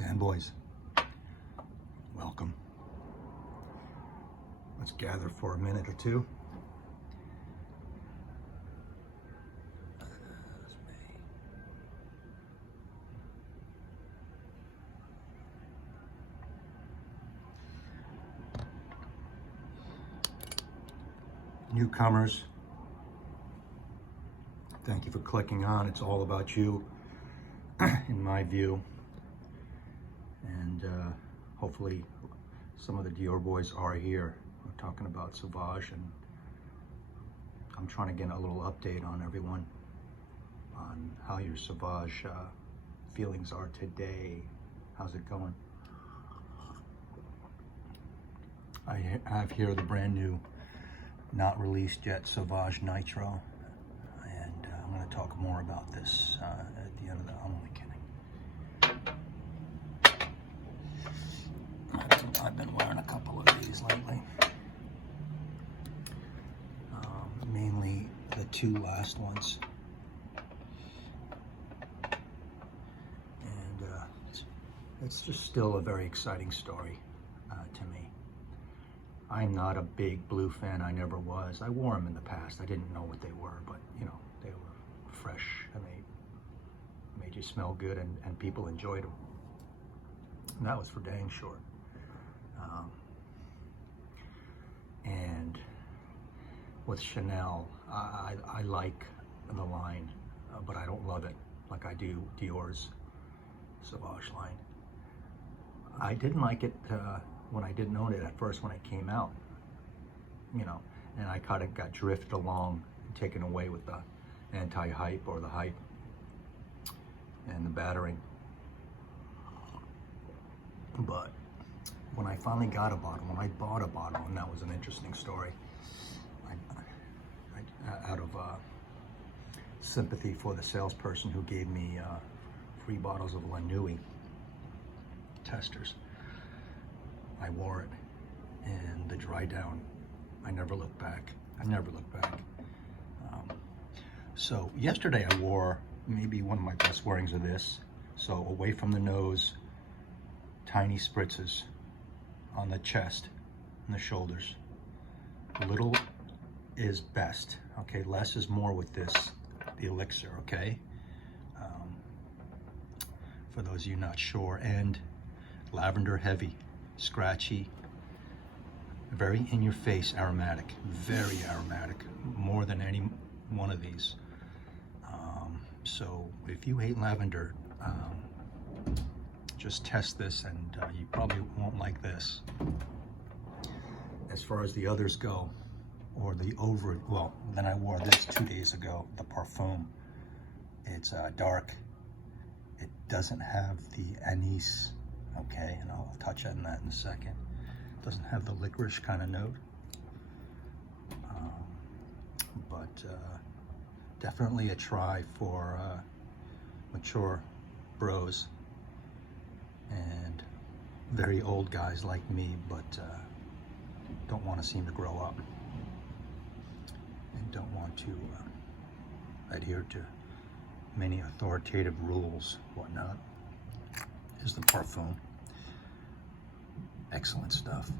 Fanboys, welcome. Let's gather for a minute or two. Newcomers, thank you for clicking on. It's all about you, in my view. And hopefully some of the Dior boys are here. We're talking about Sauvage, and I'm trying to get a little update on everyone on how your Sauvage feelings are today. How's it going? I have here the brand new, not released yet, Sauvage Nitro, and I'm going to talk more about this at the end of the. I'm only kidding. I've been wearing a couple of these lately, mainly the two last ones, and it's just still a very exciting story to me. I'm not a big blue fan. I never was. I wore them in the past. I didn't know what they were, but you know, they were fresh and they made you smell good, and people enjoyed them. And that was for dang sure. And with Chanel, I like the line, but I don't love it like I do Dior's Sauvage line. I didn't like it when I didn't own it at first when it came out, you know, and I kind of got drifted along, taken away with the anti-hype or the hype and the battering. But when I finally got a bottle, when I bought a bottle, and that was an interesting story, out of sympathy for the salesperson who gave me free bottles of La Nuit testers, I wore it, and the dry down, I never looked back. I never looked back. So yesterday I wore maybe one of my best wearings of this. So away from the nose, tiny spritzes on the chest and the shoulders. Little is best, okay? Less is more with this, the Élixir, okay? For those of you not sure. And lavender heavy, scratchy, very in your face aromatic, very aromatic, more than any one of these. So if you hate lavender, just test this, and you probably won't like this. As far as the others go, or the well, then I wore this 2 days ago, the Parfum. It's dark. It doesn't have the anise, okay, and I'll touch on that in a second. It doesn't have the licorice kind of note, but definitely a try for mature bros and very old guys like me, but don't want to seem to grow up and don't want to adhere to many authoritative rules, whatnot. Is the Parfum. Excellent stuff.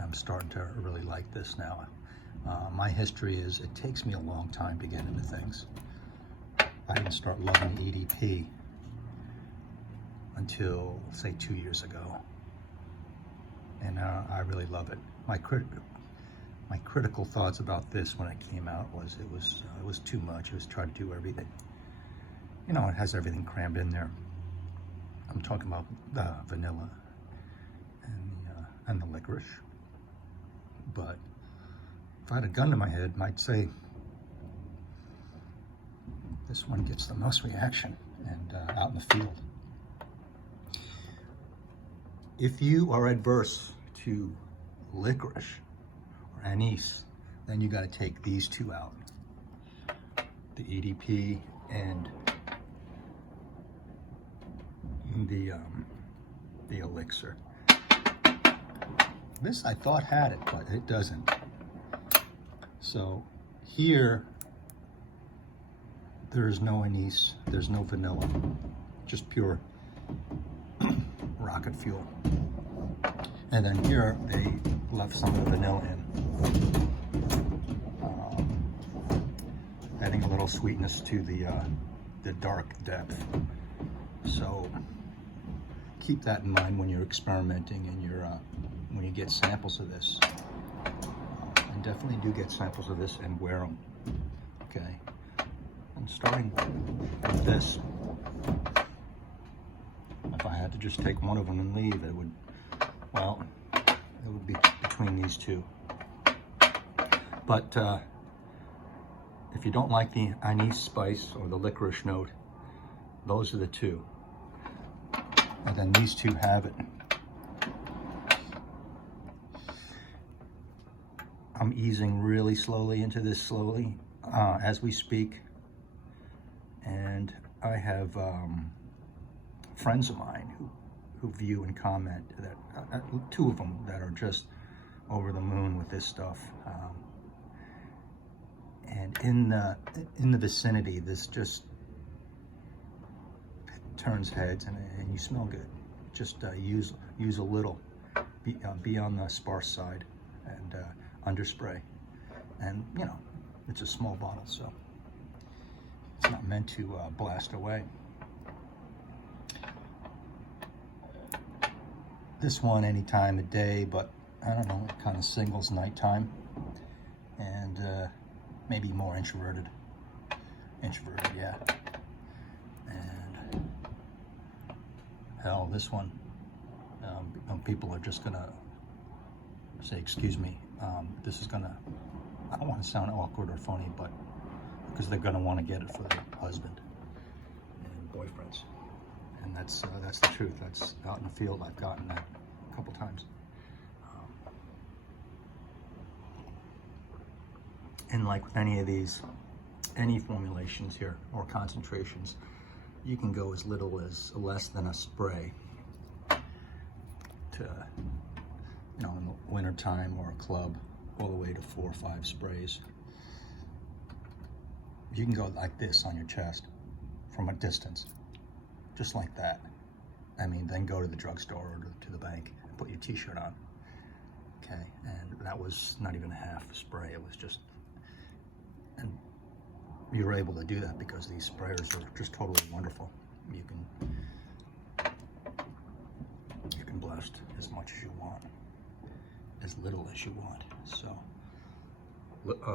I'm starting to really like this now. My history is it takes me a long time to get into things. I didn't start loving EDP until, say, 2 years ago, and I really love it. My critical thoughts about this when it came out was it was too much. It was trying to do everything. You know, it has everything crammed in there. I'm talking about the vanilla and the licorice. But if I had a gun to my head, I'd say this one gets the most reaction and out in the field. If you are adverse to licorice or anise, then you got to take these two out, the EDP and the Élixir. This I thought had it, but it doesn't. So here, there's no anise, there's no vanilla, just pure rocket fuel. And then here they left some of the vanilla in, adding a little sweetness to the dark depth. So keep that in mind when you're experimenting and when you get samples of this. And definitely do get samples of this and wear them. Okay. I'm starting with this. If I had to just take one of them and leave, it would be between these two. But if you don't like the anise spice or the licorice note, those are the two. And then these two have it. I'm easing really slowly into this as we speak. And I have friends of mine who view and comment that two of them that are just over the moon with this stuff. And in the vicinity, this just turns heads, and you smell good. Just use a little. Be on the sparse side, and underspray. And you know, it's a small bottle, so it's not meant to blast away. This one any time of day, but I don't know, it kind of singles nighttime, and maybe more introverted, yeah. And hell, this one, people are just gonna say, excuse me, this is gonna, I don't want to sound awkward or funny, but because they're gonna want to get it for their husband and boyfriends. And that's the truth. That's out in the field. I've gotten that a couple times. And like with any of these, any formulations here or concentrations, you can go as little as less than a spray to, you know, in the winter time or a club, all the way to 4 or 5 sprays. You can go like this on your chest from a distance, just like that. I mean, then go to the drugstore or to the bank and put your t-shirt on. Okay, and that was not even a half a spray. It was just, and you were able to do that because these sprayers are just totally wonderful. You can blast as much as you want, as little as you want. So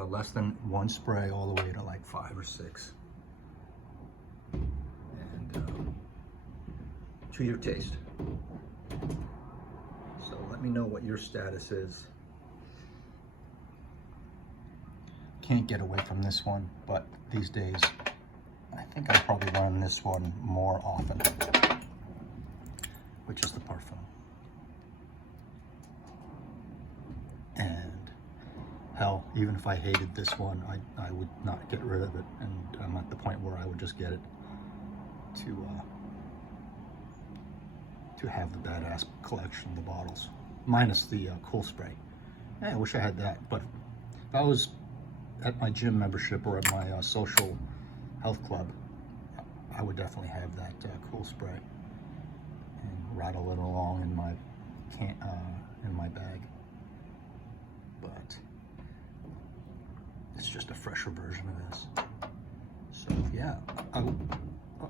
less than 1 spray all the way to like 5 or 6. And to your taste. So let me know what your status is. Can't get away from this one, but these days I think I probably run this one more often, which is the Parfum. And hell, even if I hated this one, I would not get rid of it, and I'm at the point where I would just get it to have the badass collection of the bottles, minus the cool spray. Yeah, I wish I had that, but if I was at my gym membership or at my social health club, I would definitely have that cool spray and rattle it along in my bag. But it's just a fresher version of this. So yeah,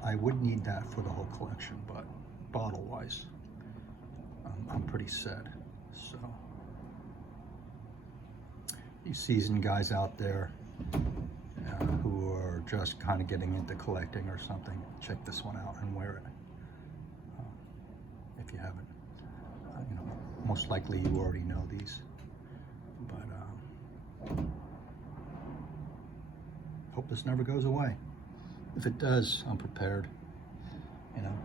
I would need that for the whole collection, but bottle-wise, I'm pretty set. So you seasoned guys out there who are just kind of getting into collecting or something, check this one out and wear it. If you haven't, you know, most likely you already know these, but hope this never goes away. If it does, I'm prepared. You know,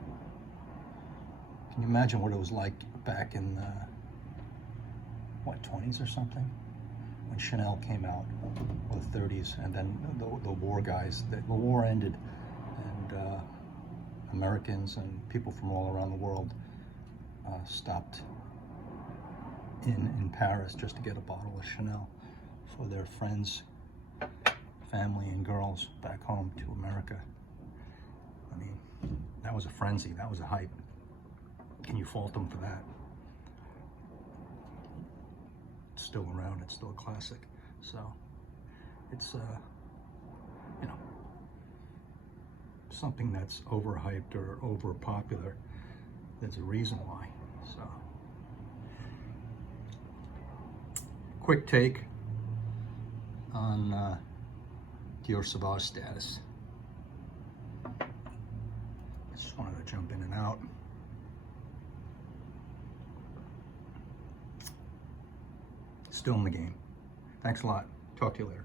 can you imagine what it was like back in the, what, 20s or something? When Chanel came out, or the 30s, and then the war guys, the war ended, and Americans and people from all around the world stopped in Paris just to get a bottle of Chanel for their friends, family, and girls back home to America. I mean, That was a frenzy. That was a hype. Can you fault them for that? It's still around. It's still a classic. So it's you know, something that's overhyped or over popular. There's a reason why. So quick take on Dior Sauvage status. Just wanted to jump in and out. Still in the game. Thanks a lot. Talk to you later.